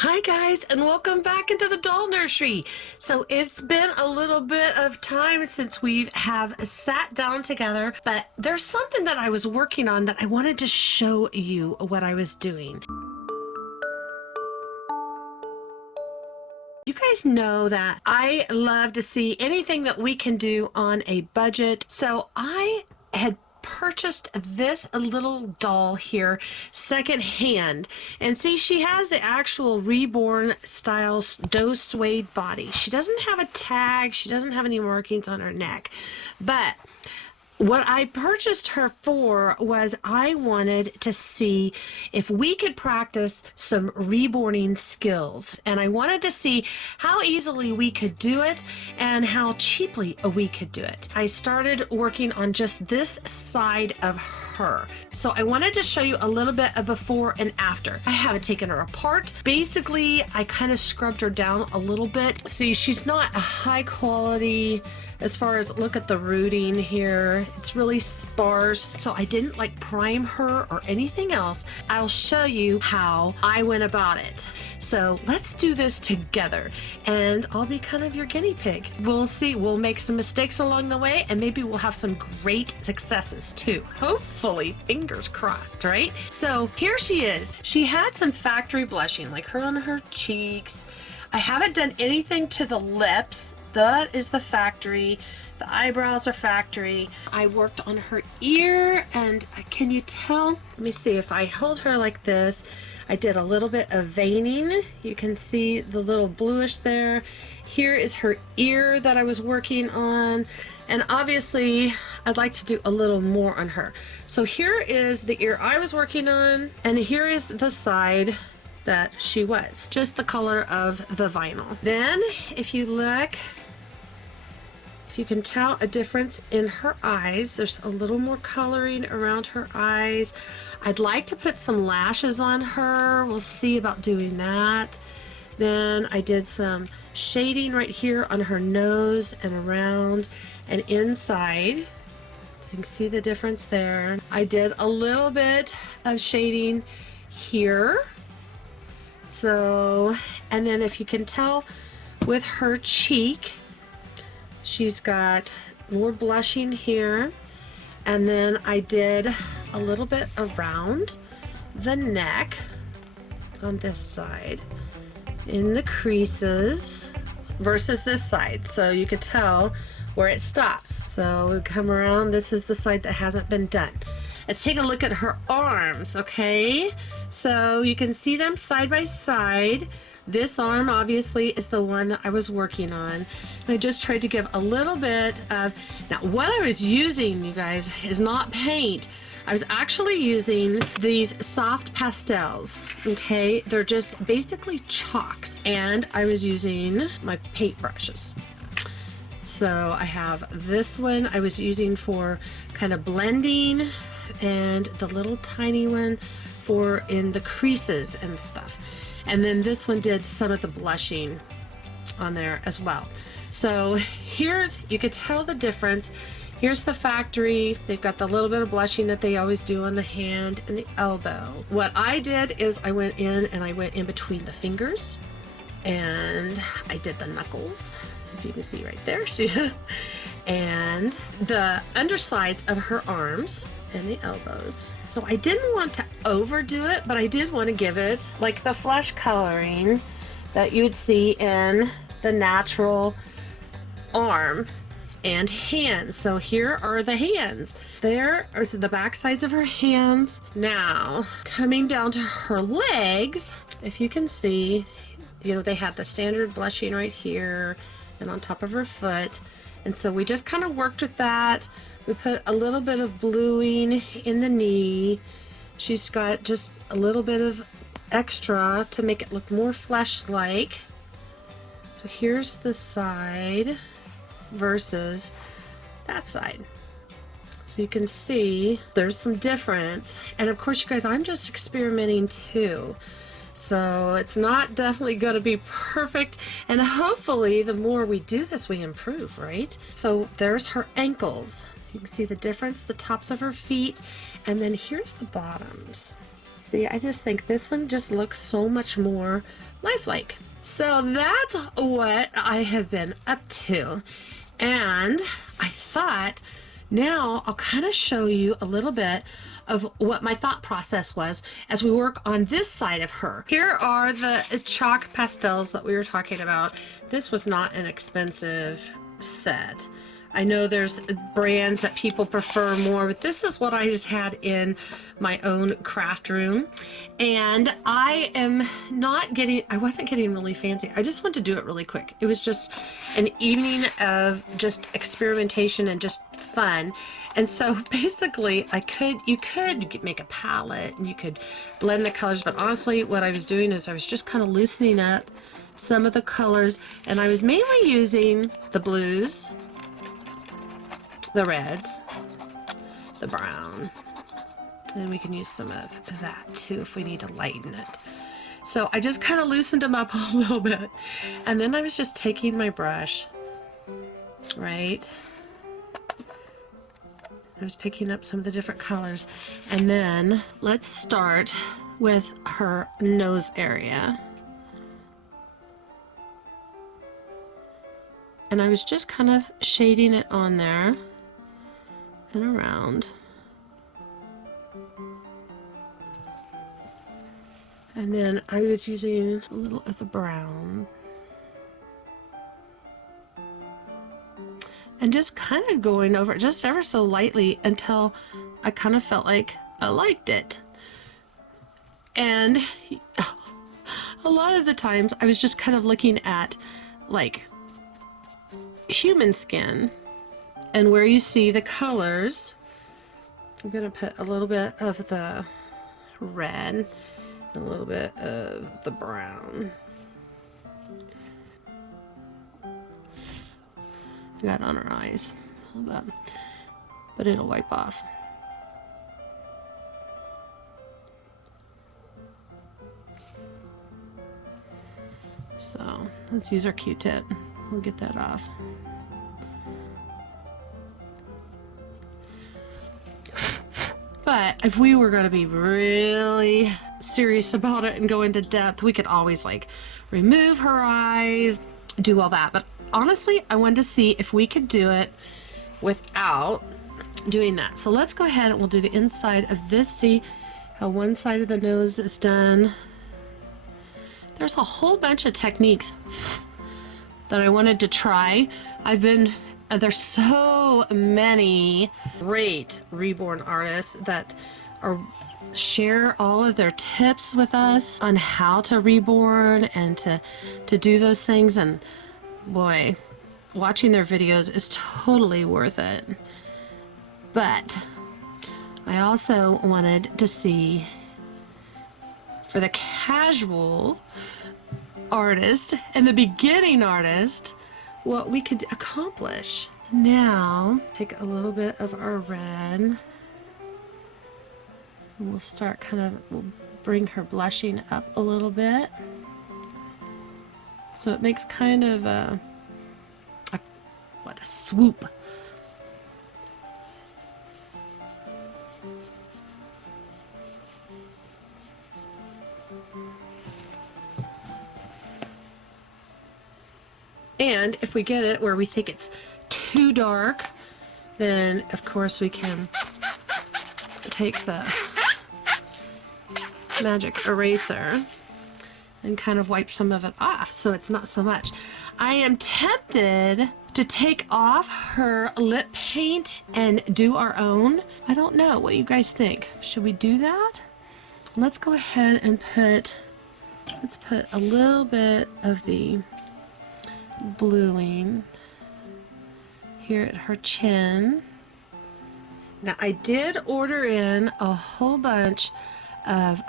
Hi guys, and welcome back into the doll nursery. So it's been a little bit of time since we have sat down together, but there's something that I was working on that I wanted to show you what I was doing. You guys know that I love to see anything that we can do on a budget. So I had purchased this little doll here secondhand, and see, she has the actual Reborn style doe suede body. She doesn't have a tag, she doesn't have any markings on her neck, but what I purchased her for was I wanted to see if we could practice some reborning skills, and I wanted to see how easily we could do it and how cheaply we could do it. I started working on just this side of her. So I wanted to show you a little bit of before and after. I haven't taken her apart. Basically, I kind of scrubbed her down a little bit. See, she's not a high quality as far as, look at the rooting here. It's really sparse. So I didn't like prime her or anything else. I'll show you how I went about it. So let's do this together, and I'll be kind of your guinea pig. We'll see. We'll make some mistakes along the way, and maybe we'll have some great successes too. Hopefully, fingers crossed, right? So here she is. She had some factory blushing, like her on her cheeks. I haven't done anything to the lips. That is the factory. The eyebrows are factory. I worked on her ear, and can you tell? Let me see. If I hold her like this, I did a little bit of veining. You can see the little bluish there. Here is her ear that I was working on, and obviously I'd like to do a little more on her. So here is the ear I was working on, and here is the side that she was, just the color of the vinyl. Then if you look, if you can tell a difference in her eyes, there's a little more coloring around her eyes. I'd like to put some lashes on her. We'll see about doing that. Then I did some shading right here on her nose and around and inside. So you can see the difference there. I did a little bit of shading here. So, and then if you can tell with her cheek, she's got more blushing here. And then I did a little bit around the neck on this side in the creases versus this side. So you could tell where it stops. So we come around, this is the side that hasn't been done. Let's take a look at her arms, okay? So you can see them side by side. This arm obviously is the one that I was working on. And I just tried to give a little bit of, now what I was using, you guys, is not paint. I was actually using these soft pastels, okay? They're just basically chalks, and I was using my paint brushes. So I have this one I was using for kind of blending, and the little tiny one for in the creases and stuff. And then this one did some of the blushing on there as well. So here you could tell the difference. Here's the factory. They've got the little bit of blushing that they always do on the hand and the elbow. What I did is I went in and I went in between the fingers, and I did the knuckles, if you can see right there. And the undersides of her arms and the elbows. So I didn't want to overdo it, but I did want to give it like the flesh coloring that you would see in the natural arm and hands. So here are the hands. There are the back sides of her hands. Now coming down to her legs, if you can see, you know, they had the standard blushing right here and on top of her foot. And so we just kind of worked with that. We put a little bit of bluing in the knee. She's got just a little bit of extra to make it look more flesh-like. So here's the side versus that side. So you can see there's some difference. And of course, you guys, I'm just experimenting too. So it's not definitely going to be perfect, and hopefully the more we do this, we improve, right? So there's her ankles. You can see the difference, the tops of her feet, and then here's the bottoms. See, I just think this one just looks so much more lifelike. So that's what I have been up to. And I thought now I'll kind of show you a little bit of what my thought process was as we work on this side of her. Here are the chalk pastels that we were talking about. This was not an expensive set. I know there's brands that people prefer more, but this is what I just had in my own craft room. And I wasn't getting really fancy. I just wanted to do it really quick. It was just an evening of just experimentation and just fun. And so basically you could make a palette and you could blend the colors, but honestly what I was doing is I was just kind of loosening up some of the colors, and I was mainly using the blues, the reds, the brown, and we can use some of that too if we need to lighten it. So I just kind of loosened them up a little bit, and then I was just taking my brush, right? I was picking up some of the different colors, and then let's start with her nose area. And I was just kind of shading it on there and around. And then I was using a little of the brown. And just kind of going over it just ever so lightly until I kind of felt like I liked it. And a lot of the times I was just kind of looking at like human skin, and where you see the colors, I'm going to put a little bit of the red and a little bit of the brown. Got on her eyes a little bit, but it'll wipe off. So let's use our Q-tip. We'll get that off. But if we were going to be really serious about it and go into depth, we could always like remove her eyes, do all that. But honestly, I wanted to see if we could do it without doing that. So let's go ahead and we'll do the inside of this. See how one side of the nose is done. There's a whole bunch of techniques that I wanted to try. There's so many great reborn artists that share all of their tips with us on how to reborn and to do those things. And boy, watching their videos is totally worth it. But I also wanted to see, for the casual artist and the beginning artist, what we could accomplish. Now take a little bit of our red and we'll start we'll bring her blushing up a little bit, so it makes kind of a swoop. And if we get it where we think it's too dark, then of course we can take the magic eraser and kind of wipe some of it off so it's not so much. I am tempted to take off her lip paint and do our own. I don't know what you guys think. Should we do that? Let's go ahead and let's put a little bit of the bluing here at her chin. Now I did order in a whole bunch of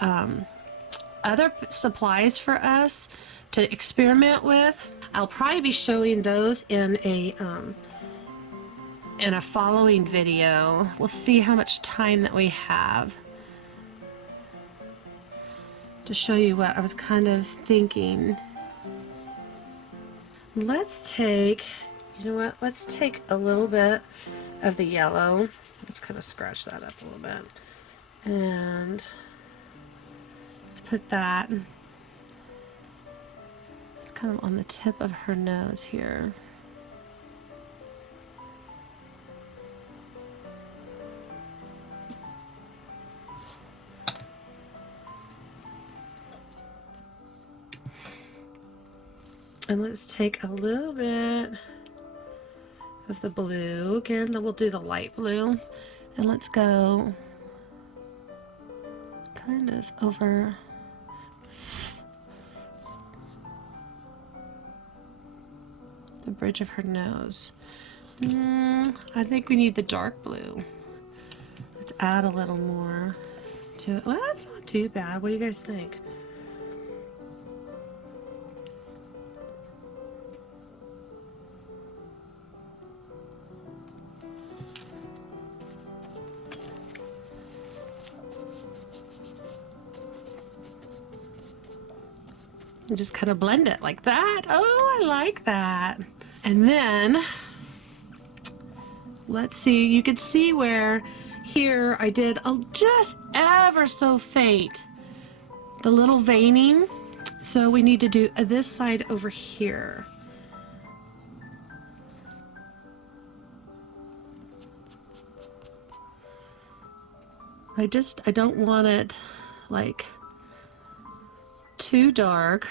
other supplies for us to experiment with. I'll probably be showing those in a following video. We'll see how much time that we have to show you what I was kind of thinking. Let's take, you know what, let's take a little bit of the yellow. Let's kind of scratch that up a little bit. And let's put that It's kind of on the tip of her nose here. And let's take a little bit of the blue. Again, then we'll do the light blue. And let's go kind of over the bridge of her nose. I think we need the dark blue. Let's add a little more to it. Well, that's not too bad. What do you guys think? And just kind of blend it like that. Oh, I like that. And then let's see, you can see where here I did just ever so faint the little veining. So we need to do this side over here. I don't want it like too dark.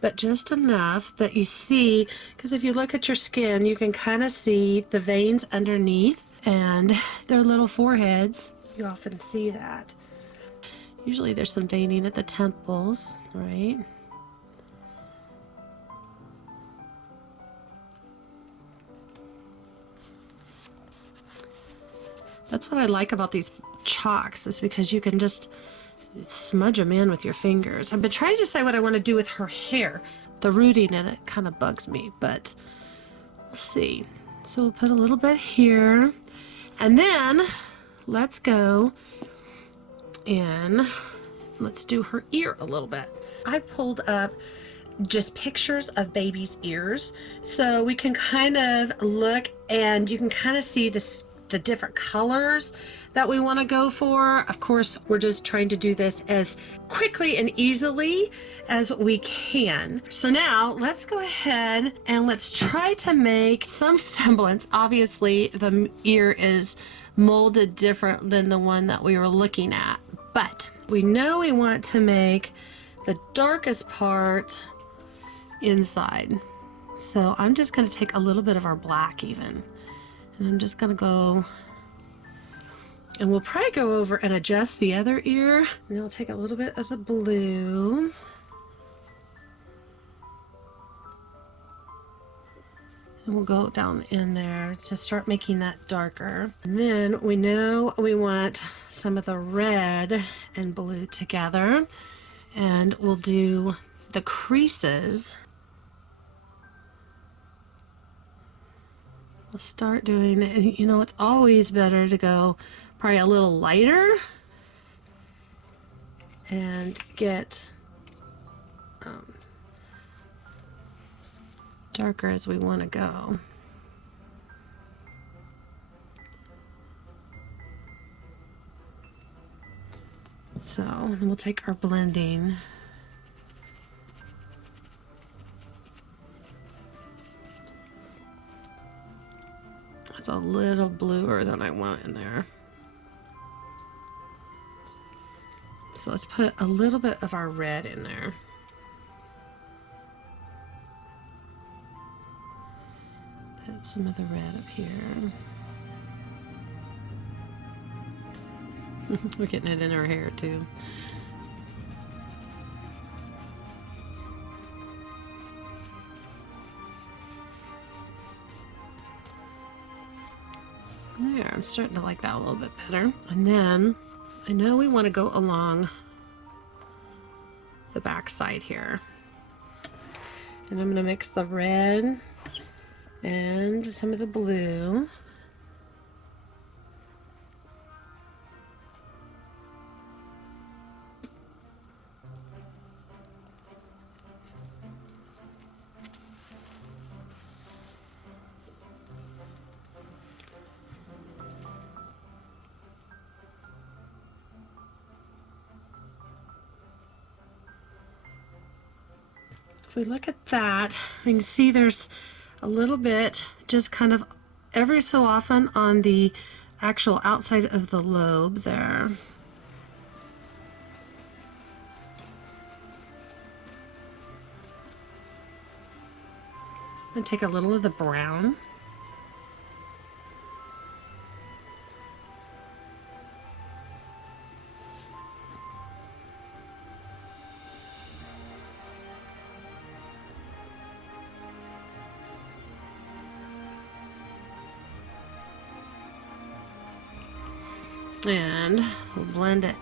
But just enough that you see, because if you look at your skin, you can kind of see the veins underneath and their little foreheads. You often see that. Usually there's some veining at the temples, right? That's what I like about these chalks, is because you can just smudge them in with your fingers. I've been trying to decide what I want to do with her hair. The rooting in it kind of bugs me, but we'll see. So we'll put a little bit here, and then let's go and let's do her ear a little bit. I pulled up just pictures of babies' ears so we can kind of look, and you can kind of see the different colors that we want to go for. Of course, we're just trying to do this as quickly and easily as we can. So now let's go ahead and let's try to make some semblance. Obviously, the ear is molded different than the one that we were looking at, but we know we want to make the darkest part inside. So I'm just going to take a little bit of our black even, and I'm just going to go, and we'll probably go over and adjust the other ear. And then we'll take a little bit of the blue. And we'll go down in there to start making that darker. And then we know we want some of the red and blue together. And we'll do the creases. We'll start doing it. You know, it's always better to go probably a little lighter and get darker as we want to go. So then we'll take our blending. It's a little bluer than I want in there. So let's put a little bit of our red in there. Put some of the red up here. We're getting it in her hair too. There, I'm starting to like that a little bit better. And then I know we want to go along the back side here. And I'm going to mix the red and some of the blue. If we look at that, you can see there's a little bit just kind of every so often on the actual outside of the lobe there. I'm going to take a little of the brown. And we'll blend it.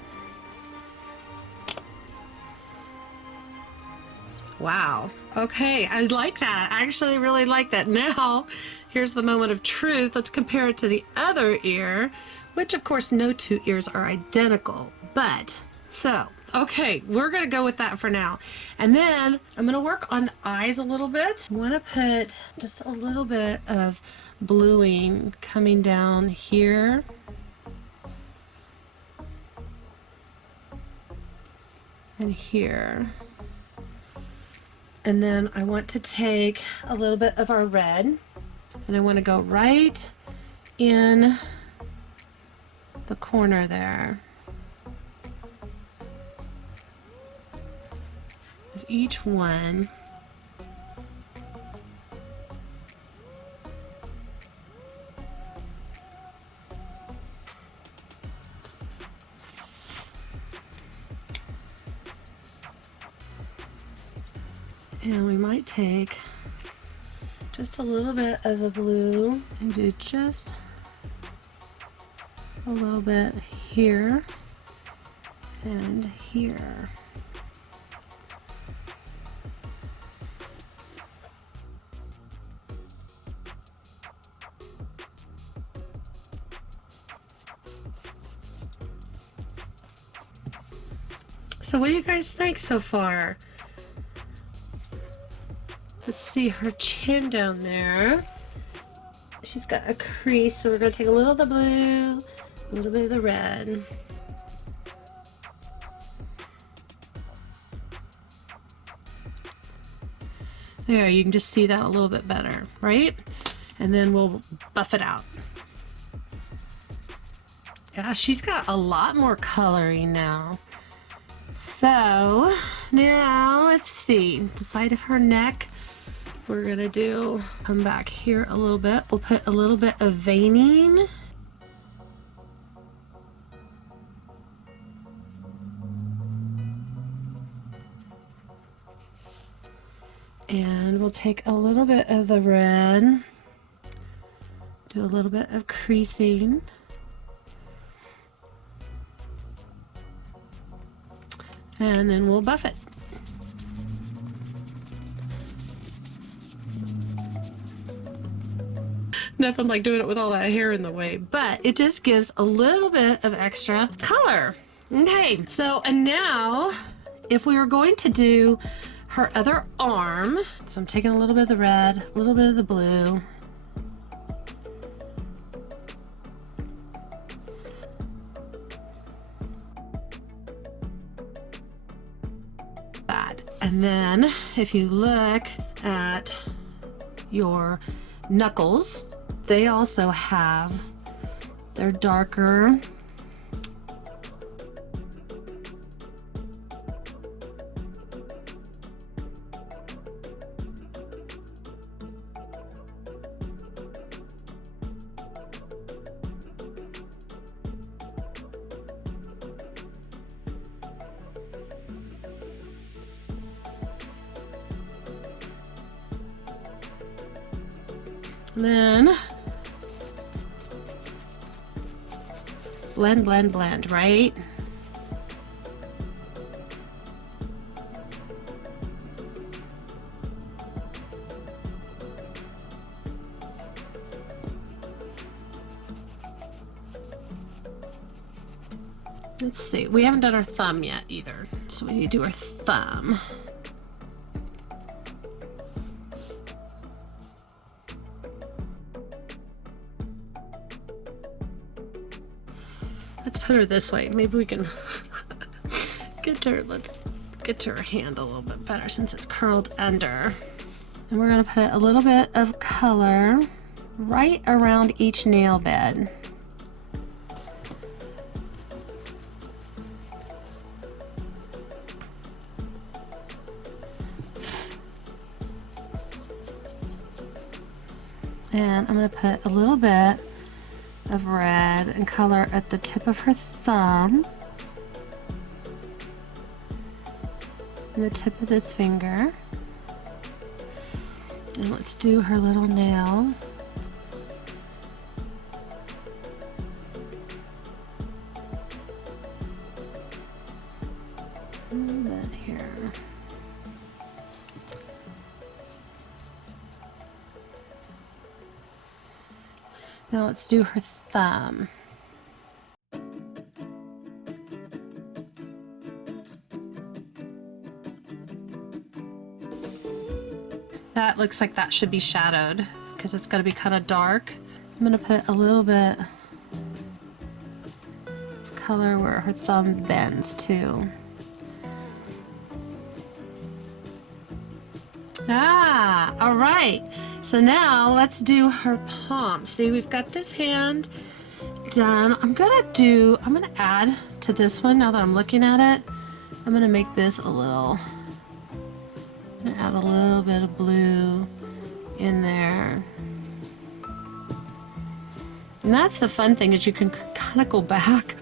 Wow. Okay, I like that. I actually really like that. Now, here's the moment of truth. Let's compare it to the other ear, which of course no two ears are identical. But, so, okay, we're going to go with that for now. And then I'm going to work on the eyes a little bit. I want to put just a little bit of bluing coming down here. And here. And then I want to take a little bit of our red and I want to go right in the corner there of each one. And we might take just a little bit of the blue and do just a little bit here and here. So what do you guys think so far? Let's see her chin down there. She's got a crease, so we're going to take a little of the blue, a little bit of the red. There, you can just see that a little bit better, right? And then we'll buff it out. Yeah, she's got a lot more coloring now. So now let's see, the side of her neck. We're gonna do, come back here a little bit. We'll put a little bit of veining. And we'll take a little bit of the red, do a little bit of creasing. And then we'll buff it. Nothing like doing it with all that hair in the way, but it just gives a little bit of extra color. Okay, so and now if we were going to do her other arm, so I'm taking a little bit of the red, a little bit of the blue. That, and then if you look at your knuckles, they also have, they're darker. And then blend, blend, blend, right? Let's see, we haven't done our thumb yet either, so we need to do our thumb. Let's put her this way. Maybe we can get her. Let's get to her hand a little bit better since it's curled under. And we're going to put a little bit of color right around each nail bed. And I'm going to put a little bit of red and color at the tip of her thumb and the tip of this finger. And let's do her little nail. A little bit here. Now let's do her thumb. That looks like that should be shadowed because it's going to be kind of dark. I'm going to put a little bit of color where her thumb bends too. Ah, all right. So now let's do her palm. See, we've got this hand done. I'm gonna add to this one now that I'm looking at it. I'm gonna make this a little, I'm gonna add a little bit of blue in there. And that's the fun thing, is you can kind of go back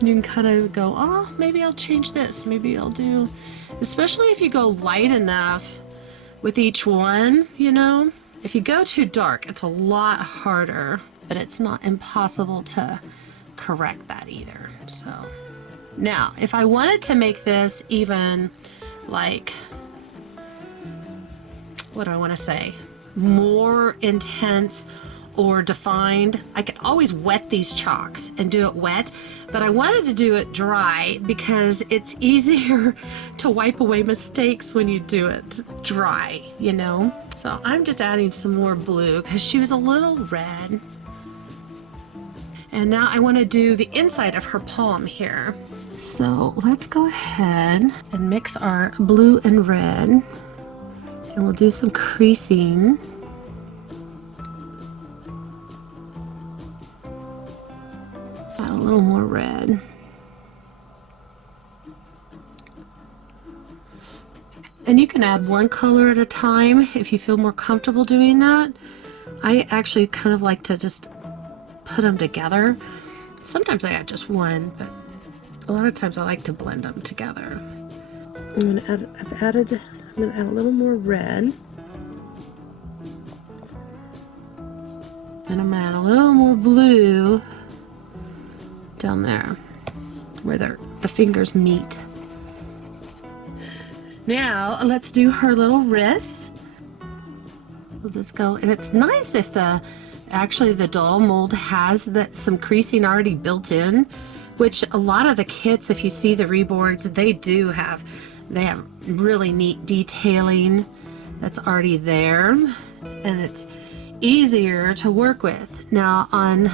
and you can kind of go, oh, maybe I'll change this. Maybe I'll do, especially if you go light enough with each one, you know. If you go too dark, it's a lot harder, but it's not impossible to correct that either. So now, if I wanted to make this even like, what do I want to say, more intense or defined, I could always wet these chalks and do it wet, but I wanted to do it dry because it's easier to wipe away mistakes when you do it dry, you know? So I'm just adding some more blue because she was a little red. And now I want to do the inside of her palm here. So let's go ahead and mix our blue and red, and we'll do some creasing. Add a little more red. And you can add one color at a time if you feel more comfortable doing that. I actually kind of like to just put them together. Sometimes I add just one, but a lot of times I like to blend them together. I'm gonna add a little more red. And I'm gonna add a little more blue down there where the fingers meet. Now let's do her little wrists. We'll just go, and it's nice if actually the doll mold has some creasing already built in, which a lot of the kits, if you see the Reborns, they have really neat detailing that's already there, and it's easier to work with. Now on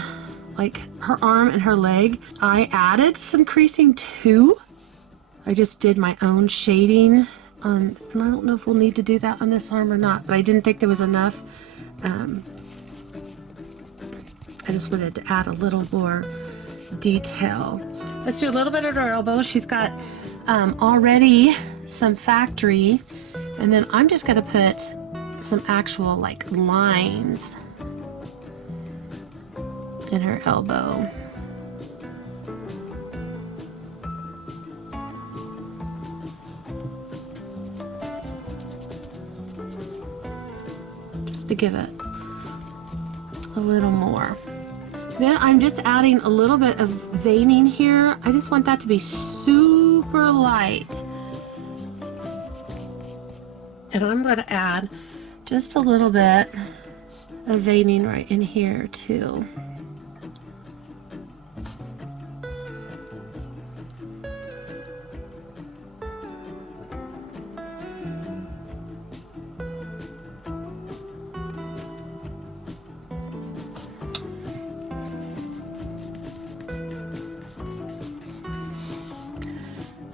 like her arm and her leg, I added some creasing too. I just did my own shading on, and I don't know if we'll need to do that on this arm or not, but I didn't think there was enough. I just wanted to add a little more detail. Let's do a little bit at her elbow. She's got already some factory, and then I'm just going to put some actual like lines in her elbow. Just to give it a little more. Then I'm just adding a little bit of veining here. I just want that to be super light. And I'm going to add just a little bit of veining right in here too.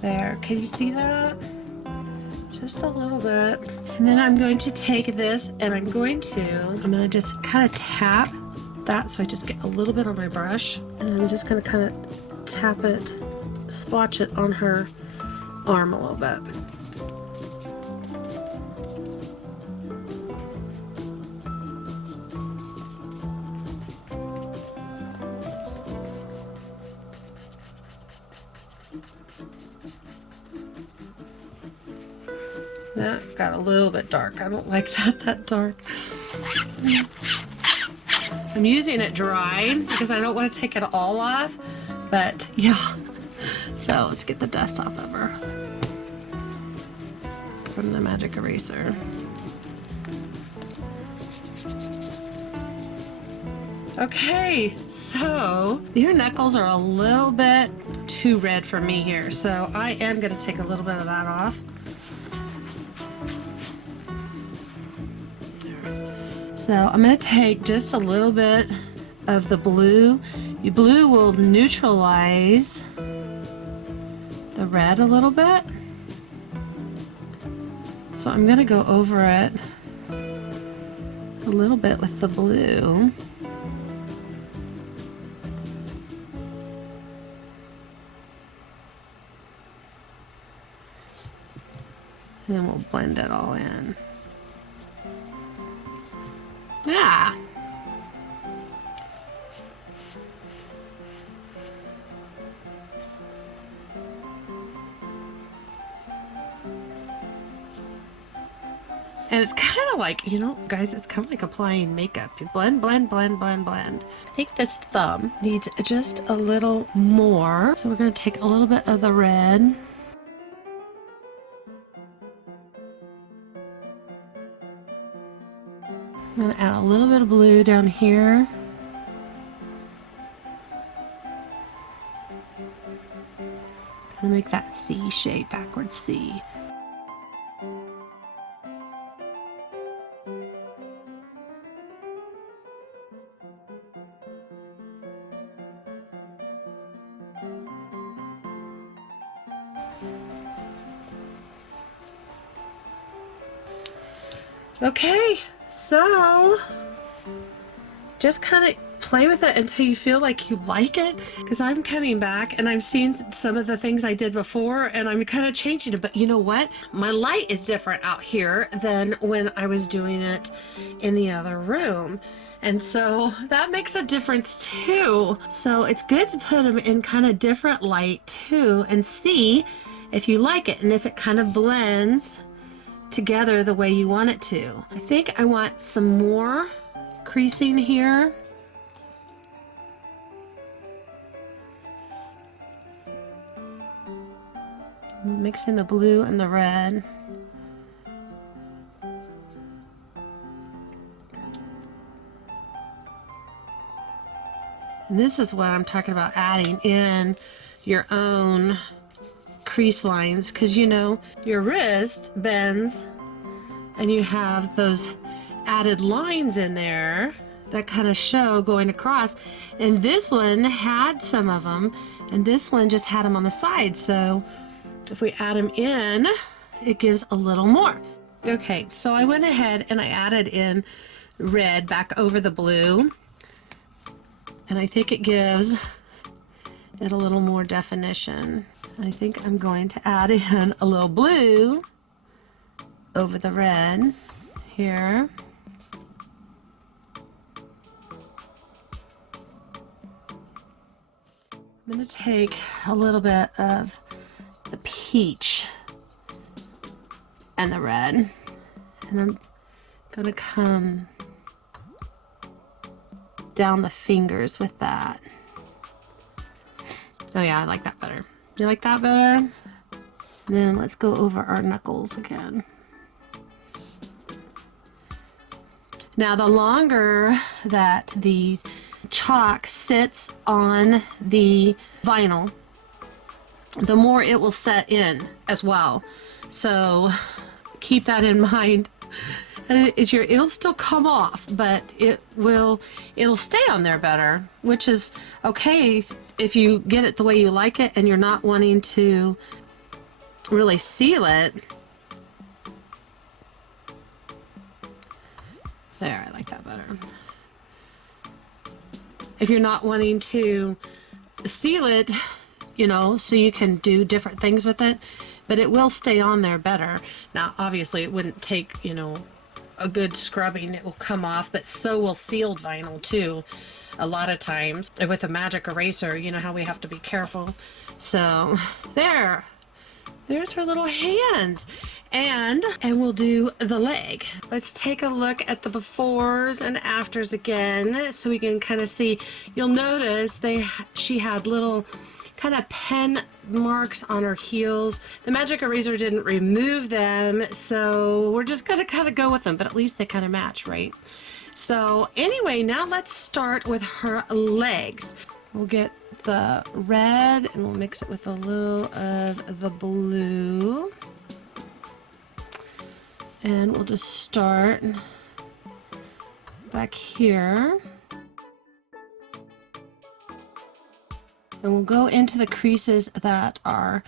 There, can you see that? Just a little bit. And then I'm going to take this and I'm going to just kind of tap that, so I just get a little bit on my brush, and I'm just going to kind of tap it, splotch it on her arm a little bit. That got a little bit dark. I don't like that dark. I'm using it dry because I don't want to take it all off, but yeah. So let's get the dust off of her from the magic eraser. Okay, so your knuckles are a little bit too red for me here, so I am going to take a little bit of that off. So I'm going to take just a little bit of the blue. The blue will neutralize the red a little bit. So I'm going to go over it a little bit with the blue. And then we'll blend it all in. Yeah. And it's kind of like, you know, guys, it's kind of like applying makeup. You blend, blend, blend, blend, blend. I think this thumb needs just a little more. So we're going to take a little bit of the red. I'm going to add a little bit of blue down here. Kind of make that C shape, backward C. Okay, so just kind of play with it until you feel like you like it, because I'm coming back and I'm seeing some of the things I did before and I'm kind of changing it. But you know what? My light is different out here than when I was doing it in the other room. And so that makes a difference too. So it's good to put them in kind of different light too and see if you like it and if it kind of blends together the way you want it to. I think I want some more creasing here. Mixing the blue and the red. And this is what I'm talking about, adding in your own crease lines, because you know your wrist bends and you have those added lines in there that kind of show going across, and this one had some of them and this one just had them on the side. So if we add them in, it gives a little more. Okay, so I went ahead and I added in red back over the blue, and I think it gives it a little more definition. I think I'm going to add in a little blue over the red here. I'm going to take a little bit of the peach and the red, and I'm going to come down the fingers with that. Oh yeah, I like that better. You like that better? And then let's go over our knuckles again. Now the longer that the chalk sits on the vinyl, the more it will set in as well. So keep that in mind. It'll still come off, but it'll stay on there better, which is okay if you get it the way you like it and you're not wanting to really seal it. There, I like that better. If you're not wanting to seal it, you know, so you can do different things with it, but it will stay on there better. Now, obviously, it wouldn't take, you know, a good scrubbing. It will come off, but so will sealed vinyl too. A lot of times with a magic eraser, you know how we have to be careful. So there's her little hands, and we'll do the leg. Let's take a look at the befores and afters again, so we can kind of see. You'll notice she had little kind of pen marks on her heels. The magic eraser didn't remove them, so we're just gonna kind of go with them, but at least they kind of match, right? So anyway, now let's start with her legs. We'll get the red and we'll mix it with a little of the blue, and we'll just start back here, and we'll go into the creases that are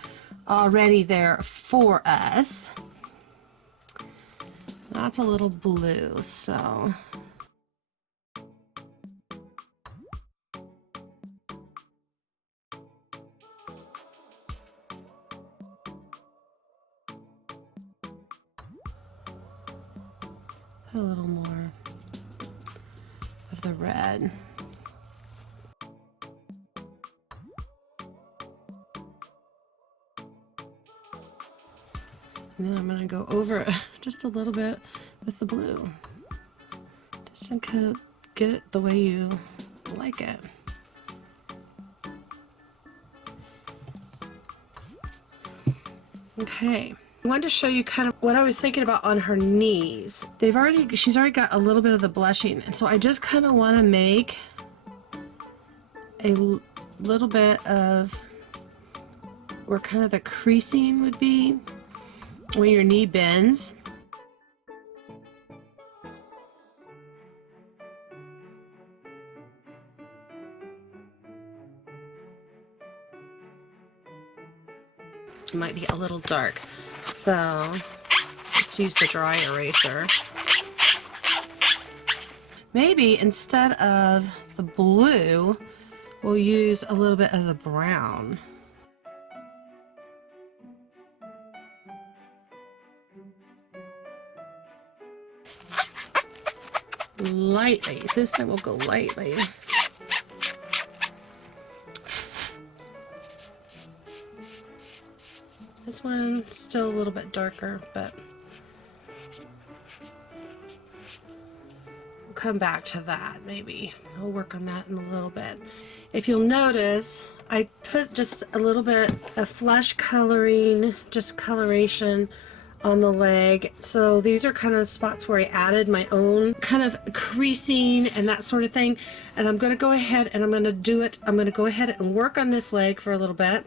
already there for us. That's a little blue, so put a little more of the red. And then I'm going to go over it just a little bit with the blue, just to get it the way you like it. Okay. I wanted to show you kind of what I was thinking about on her knees. She's already got a little bit of the blushing, and so I just kind of want to make a little bit of where kind of the creasing would be, where your knee bends. It might be a little dark, so let's use the dry eraser. Maybe instead of the blue, we'll use a little bit of the brown. Lightly. This time we'll go lightly. This one's still a little bit darker, but we'll come back to that maybe. I'll work on that in a little bit. If you'll notice, I put just a little bit of flesh coloring, just coloration on the leg. So these are kind of spots where I added my own kind of creasing and that sort of thing. And I'm going to go ahead and I'm going to go ahead and work on this leg for a little bit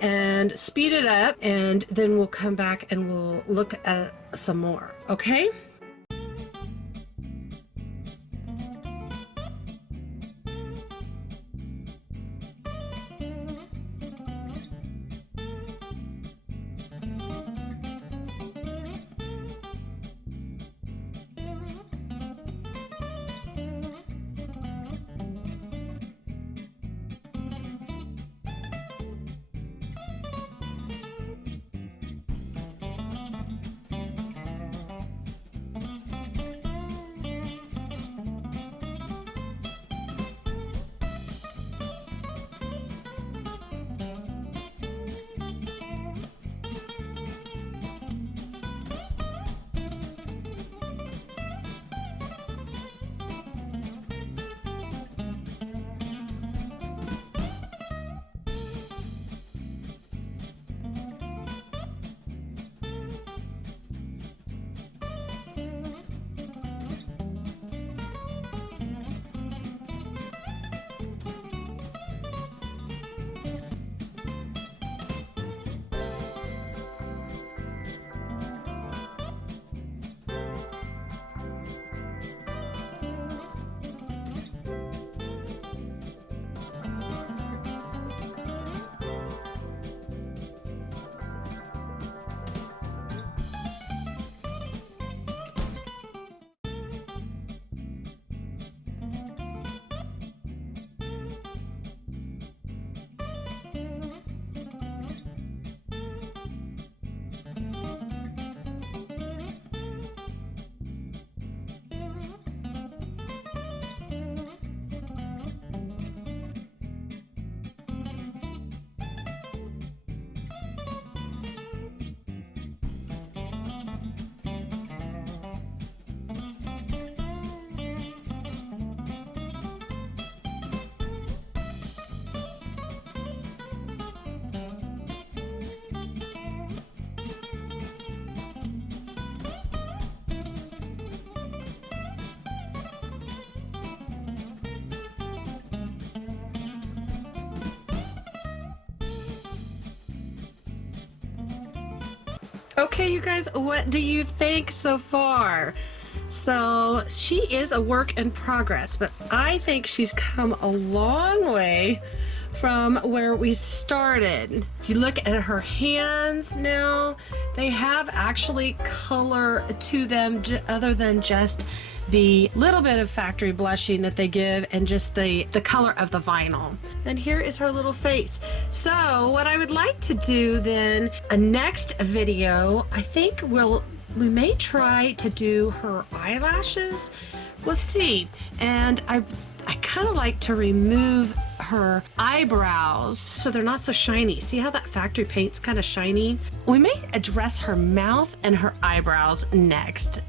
and speed it up, and then we'll come back and we'll look at it some more. Okay? Okay, you guys, what do you think so far? So she is a work in progress, but I think she's come a long way from where we started. If you look at her hands now, they have actually color to them other than just the little bit of factory blushing that they give and just the color of the vinyl. And here is her little face. So what I would like to do then, a next video, I think we may try to do her eyelashes. Let's see. And I kind of like to remove her eyebrows so they're not so shiny. See how that factory paint's kind of shiny? We may address her mouth and her eyebrows next.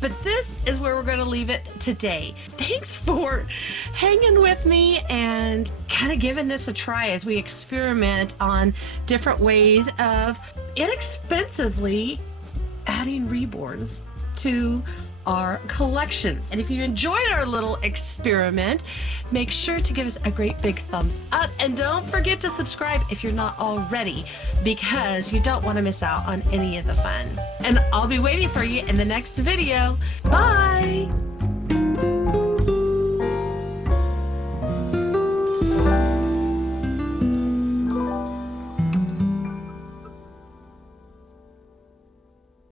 But this is where we're going to leave it today. Thanks for hanging with me and kind of giving this a try as we experiment on different ways of inexpensively adding reborns to our collections. And if you enjoyed our little experiment, make sure to give us a great big thumbs up, and don't forget to subscribe if you're not already, because you don't want to miss out on any of the fun. And I'll be waiting for you in the next video. Bye!